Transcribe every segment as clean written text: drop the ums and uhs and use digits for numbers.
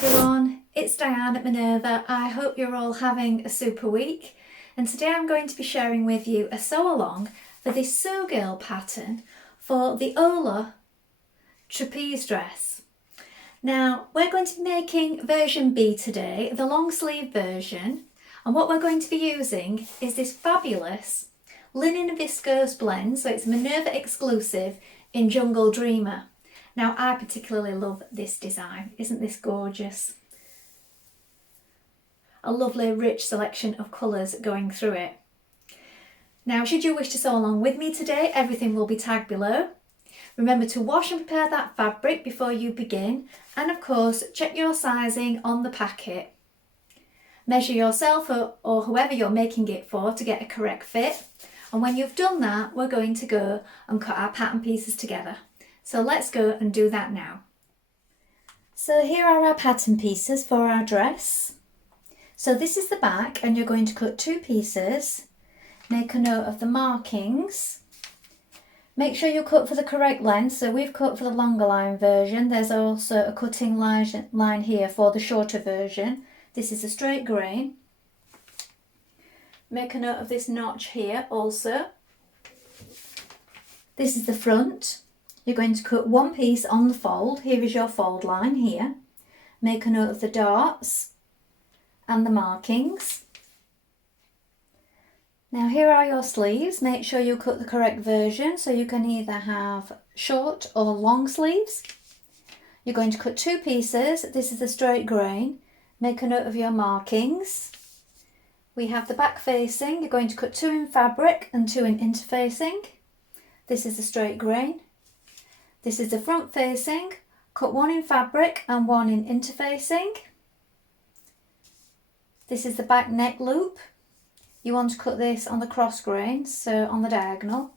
everyone, it's Dianne at Minerva. I hope you're all having a super week, and today I'm going to be sharing with you a sew along for this Sewgirl pattern for the Orla Trapeze Dress. Now we're going to be making version B today, the long sleeve version, and what we're going to be using is this fabulous linen viscose blend, so it's Minerva exclusive in Jungle Dreamer. Now I particularly love this design, isn't this gorgeous? A lovely rich selection of colours going through it. Now should you wish to sew along with me today, everything will be tagged below. Remember to wash and prepare that fabric before you begin, and of course check your sizing on the packet. Measure yourself or whoever you're making it for to get a correct fit, and when you've done that we're going to go and cut our pattern pieces together. So let's go and do that now. So here are our pattern pieces for our dress. So this is the back, and you're going to cut two pieces. Make a note of the markings. Make sure you cut for the correct length. So we've cut for the longer line version. There's also a cutting line here for the shorter version. This is a straight grain. Make a note of this notch here also. This is the front. You're going to cut one piece on the fold. Here is your fold line here. Make a note of the darts and the markings. Now here are your sleeves. Make sure you cut the correct version, so you can either have short or long sleeves. You're going to cut two pieces. This is the straight grain. Make a note of your markings. We have the back facing. You're going to cut two in fabric and two in interfacing. This is the straight grain. This is the front facing, cut one in fabric and one in interfacing. This is the back neck loop. You want to cut this on the cross grain, so on the diagonal.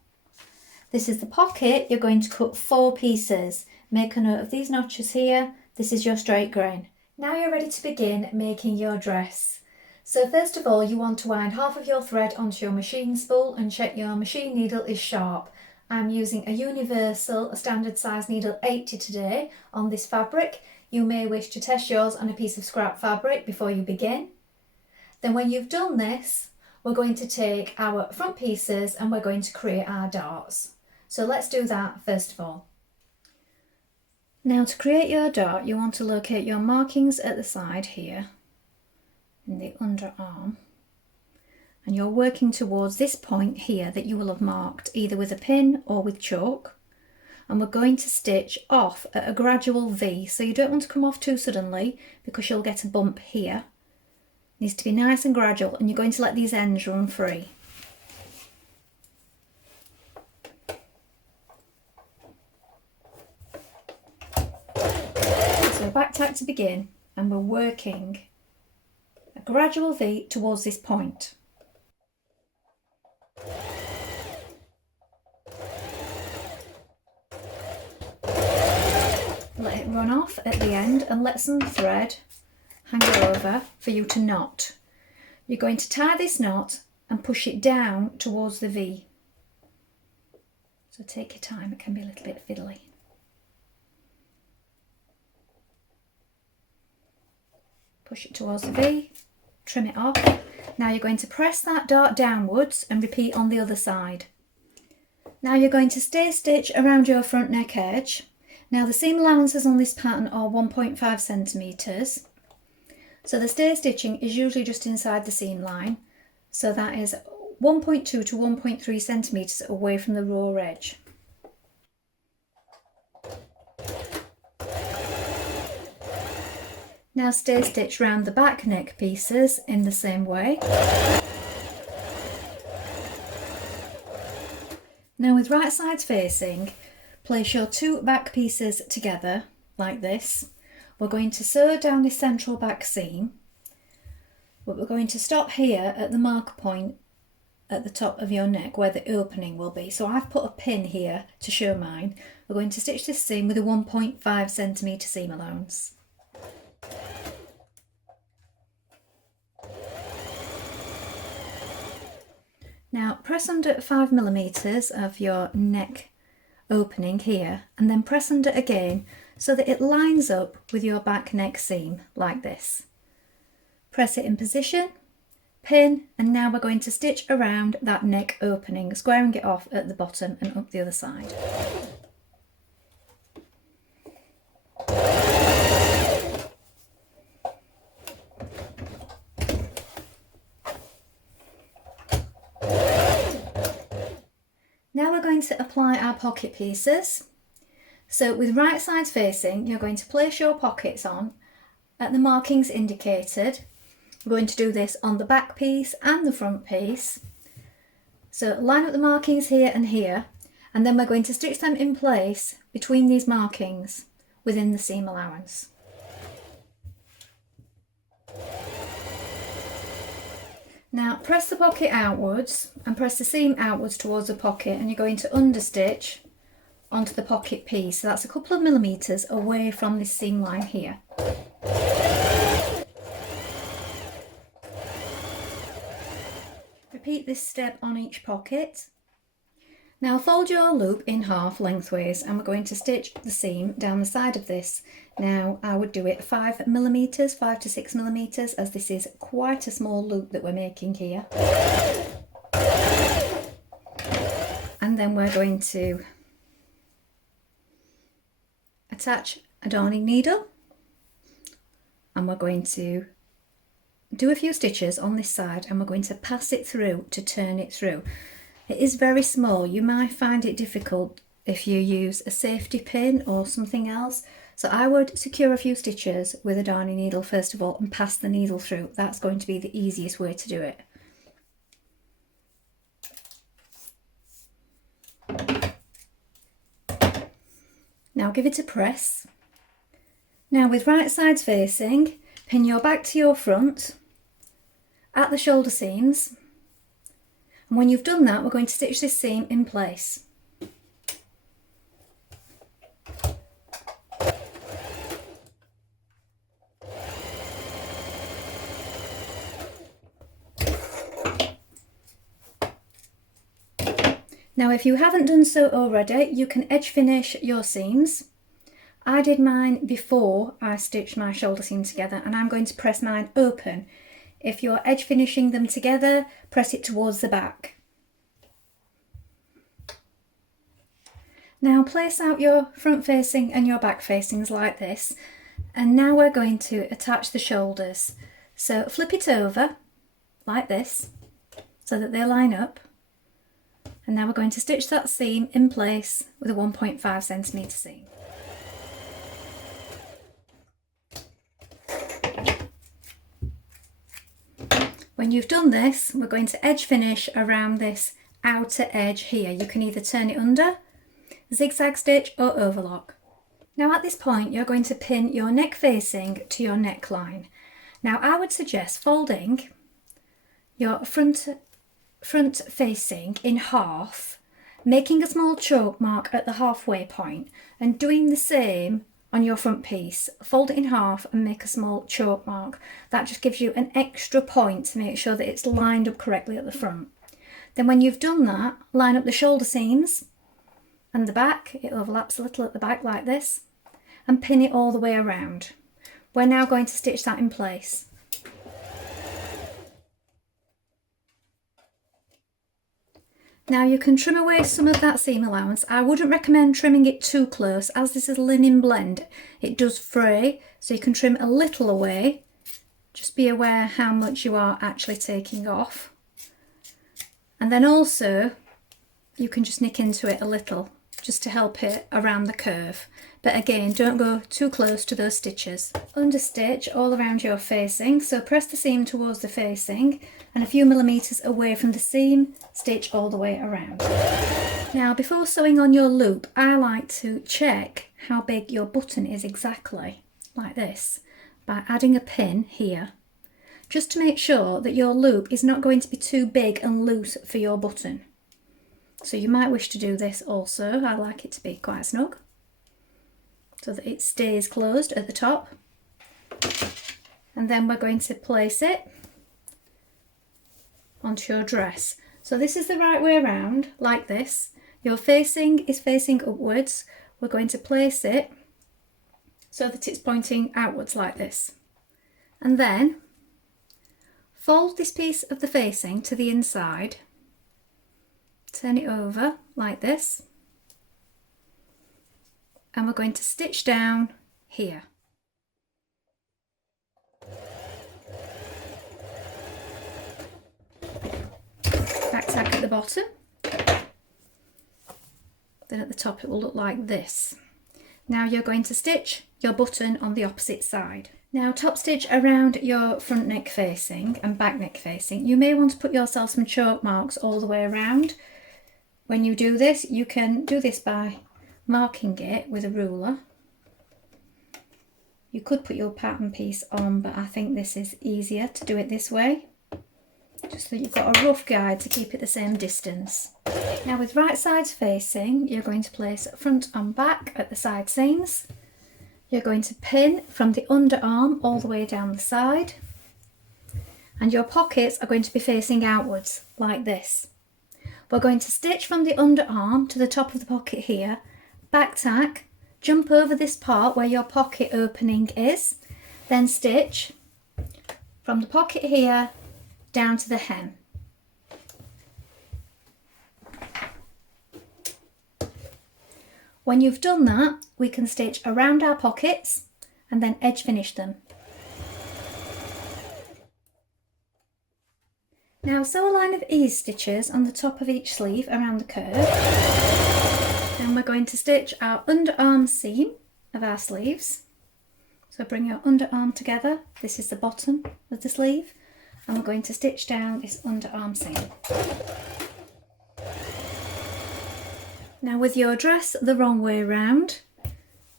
This is the pocket. You're going to cut four pieces. Make a note of these notches here. This is your straight grain. Now you're ready to begin making your dress. So first of all, you want to wind half of your thread onto your machine spool and check your machine needle is sharp. I'm using a universal, a standard size needle 80 today on this fabric. You may wish to test yours on a piece of scrap fabric before you begin. Then when you've done this, we're going to take our front pieces and we're going to create our darts. So let's do that first of all. Now to create your dart, you want to locate your markings at the side here in the underarm. And you're working towards this point here that you will have marked either with a pin or with chalk, and we're going to stitch off at a gradual V, so you don't want to come off too suddenly because you'll get a bump here. It needs to be nice and gradual, and you're going to let these ends run free. So back tack to begin, and we're working a gradual V towards this point. Let it run off at the end and let some thread hang over for you to knot. You're going to tie this knot and push it down towards the V. So take your time, it can be a little bit fiddly. Push it towards the V, trim it off. Now you're going to press that dart downwards and repeat on the other side. Now you're going to stay stitch around your front neck edge. Now the seam allowances on this pattern are 1.5 centimetres. So the stay stitching is usually just inside the seam line. So that is 1.2 to 1.3 centimetres away from the raw edge. Now stay stitch round the back neck pieces in the same way. Now with right sides facing, place your two back pieces together like this. We're going to sew down this central back seam, but we're going to stop here at the marker point at the top of your neck where the opening will be. So I've put a pin here to show mine. We're going to stitch this seam with a 1.5 centimetre seam allowance. Now press under 5mm of your neck opening here, and then press under again so that it lines up with your back neck seam like this. Press it in position, pin, and now we're going to stitch around that neck opening, squaring it off at the bottom and up the other side. Now we're going to apply our pocket pieces. So with right sides facing, you're going to place your pockets on at the markings indicated. We're going to do this on the back piece and the front piece. So line up the markings here and here, and then we're going to stitch them in place between these markings within the seam allowance. Now press the pocket outwards and press the seam outwards towards the pocket, and you're going to understitch onto the pocket piece. So that's a couple of millimetres away from this seam line here. Repeat this step on each pocket. Now fold your loop in half lengthways, and we're going to stitch the seam down the side of this. Now I would do it 5 millimetres, 5 to 6 millimetres, as this is quite a small loop that we're making here. And then we're going to attach a darning needle, and we're going to do a few stitches on this side, and we're going to pass it through to turn it through. It is very small. You might find it difficult if you use a safety pin or something else. So I would secure a few stitches with a darning needle first of all and pass the needle through. That's going to be the easiest way to do it. Now give it a press. Now with right sides facing, pin your back to your front at the shoulder seams, and when you've done that, we're going to stitch this seam in place. Now if you haven't done so already, you can edge finish your seams. I did mine before I stitched my shoulder seam together, and I'm going to press mine open. If you're edge finishing them together, press it towards the back. Now place out your front facing and your back facings like this, and now we're going to attach the shoulders. So flip it over like this so that they line up, and now we're going to stitch that seam in place with a 1.5 centimetre seam. When you've done this, we're going to edge finish around this outer edge here. You can either turn it under, zigzag stitch, or overlock. Now at this point, you're going to pin your neck facing to your neckline. Now I would suggest folding your front facing in half, making a small choke mark at the halfway point, and doing the same on your front piece. Fold it in half and make a small choke mark. That just gives you an extra point to make sure that it's lined up correctly at the front. Then when you've done that, line up the shoulder seams and the back. It overlaps a little at the back like this, and pin it all the way around. We're now going to stitch that in place. Now you can trim away some of that seam allowance. I wouldn't recommend trimming it too close, as this is a linen blend. It does fray, so you can trim a little away. Just be aware how much you are actually taking off. And then also you can just nick into it a little just to help it around the curve. But again, don't go too close to those stitches. Understitch all around your facing, so press the seam towards the facing and a few millimetres away from the seam, stitch all the way around. Now before sewing on your loop, I like to check how big your button is exactly, like this, by adding a pin here, just to make sure that your loop is not going to be too big and loose for your button. So you might wish to do this also. I like it to be quite snug, so that it stays closed at the top. And then we're going to place it onto your dress. So this is the right way around, like this. Your facing is facing upwards. We're going to place it so that it's pointing outwards like this. And then fold this piece of the facing to the inside, turn it over like this, and we're going to stitch down here. Back tack at the bottom, then at the top it will look like this. Now you're going to stitch your button on the opposite side. Now top stitch around your front neck facing and back neck facing. You may want to put yourself some choke marks all the way around. When you do this, you can do this by marking it with a ruler. You could put your pattern piece on, but I think this is easier to do it this way, just so you've got a rough guide to keep it the same distance. Now with right sides facing, you're going to place front and back at the side seams. You're going to pin from the underarm all the way down the side, and your pockets are going to be facing outwards like this. We're going to stitch from the underarm to the top of the pocket here, back tack, jump over this part where your pocket opening is, then stitch from the pocket here down to the hem. When you've done that, we can stitch around our pockets and then edge finish them. Now sew a line of ease stitches on the top of each sleeve around the curve. Then we're going to stitch our underarm seam of our sleeves. So bring your underarm together, this is the bottom of the sleeve, and we're going to stitch down this underarm seam. Now with your dress the wrong way round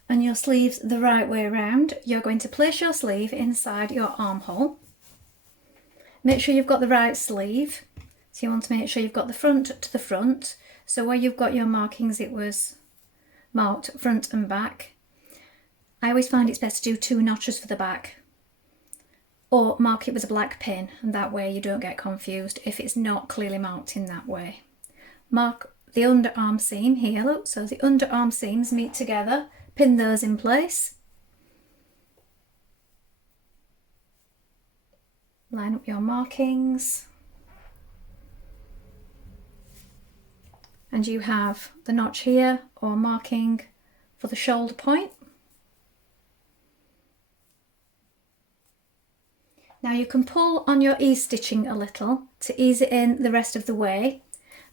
and your sleeves the right way round, you're going to place your sleeve inside your armhole. Make sure you've got the right sleeve, so you want to make sure you've got the front to the front. So where you've got your markings, it was marked front and back. I always find it's best to do 2 notches for the back, or mark it with a black pin, and that way you don't get confused if it's not clearly marked in that way. Mark the underarm seam here, look, so the underarm seams meet together, pin those in place. Line up your markings. And you have the notch here, or marking for the shoulder point. Now you can pull on your ease stitching a little to ease it in the rest of the way.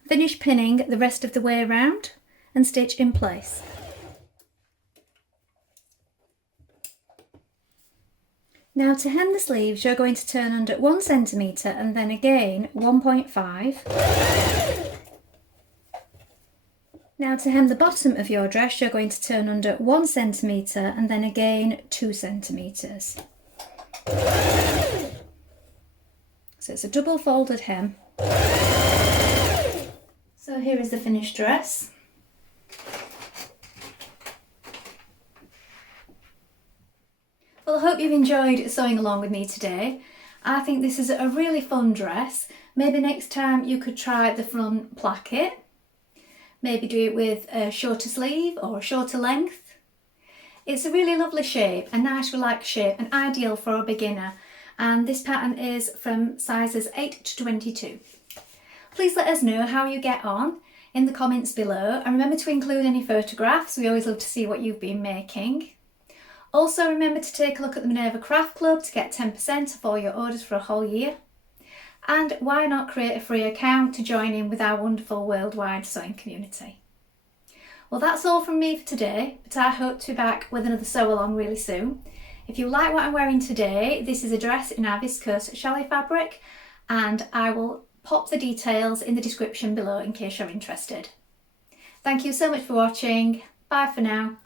Finish pinning the rest of the way around and stitch in place. Now to hem the sleeves, you're going to turn under 1 centimetre and then again 1.5. Now to hem the bottom of your dress, you're going to turn under 1 centimetre and then again 2 centimetres. So it's a double folded hem. So here is the finished dress. Well, I hope you've enjoyed sewing along with me today. I think this is a really fun dress. Maybe next time you could try the front placket. Maybe do it with a shorter sleeve or a shorter length. It's a really lovely shape, a nice relaxed shape, and ideal for a beginner. And this pattern is from sizes 8 to 22. Please let us know how you get on in the comments below, and remember to include any photographs. We always love to see what you've been making. Also remember to take a look at the Minerva Craft Club to get 10% off all your orders for a whole year. And why not create a free account to join in with our wonderful worldwide sewing community. Well, that's all from me for today, but I hope to be back with another sew along really soon. If you like what I'm wearing today, this is a dress in our viscose chalet fabric, and I will pop the details in the description below in case you're interested. Thank you so much for watching. Bye for now.